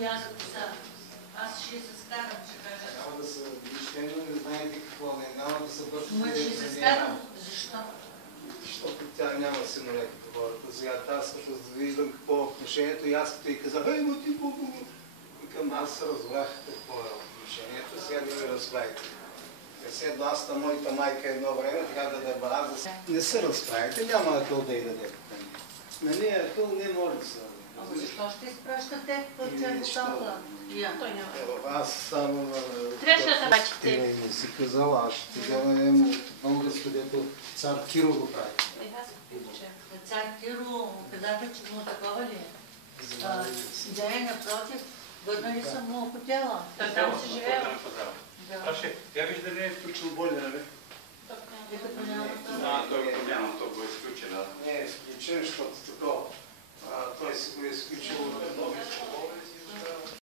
и аз ако са. Аз ще се скарам, ще кажа. Няма да се вижте, не знаете какво не. Няма да се бързо. Ма ще се скарам. Защо? Защото тя няма синове като хората. Сега аз като виждам какво е отношението и аз като и казах, ей, но ти колко... Викам, аз се разбрах какво е отношението, сега да ми разправите. Седно аз на моята майка едно време, така да дебала, не се разправите, няма акъл да й даде. На нея акъл не може да се даде. Ама защо ще изпращате по-червотокла? Той няма. Аз само... Трябваше да бачите. Не си казала, аз ще взема българско, дето цар Киро го прави. Цар Киро, казаха, че му такова ли е? Не, напротив, върнали са му хотела. Той там се живее. Я виж да не е включил бойлера, бе? Той няма, то го е изключен. Не е изключен, защото такова. Той си го е изключил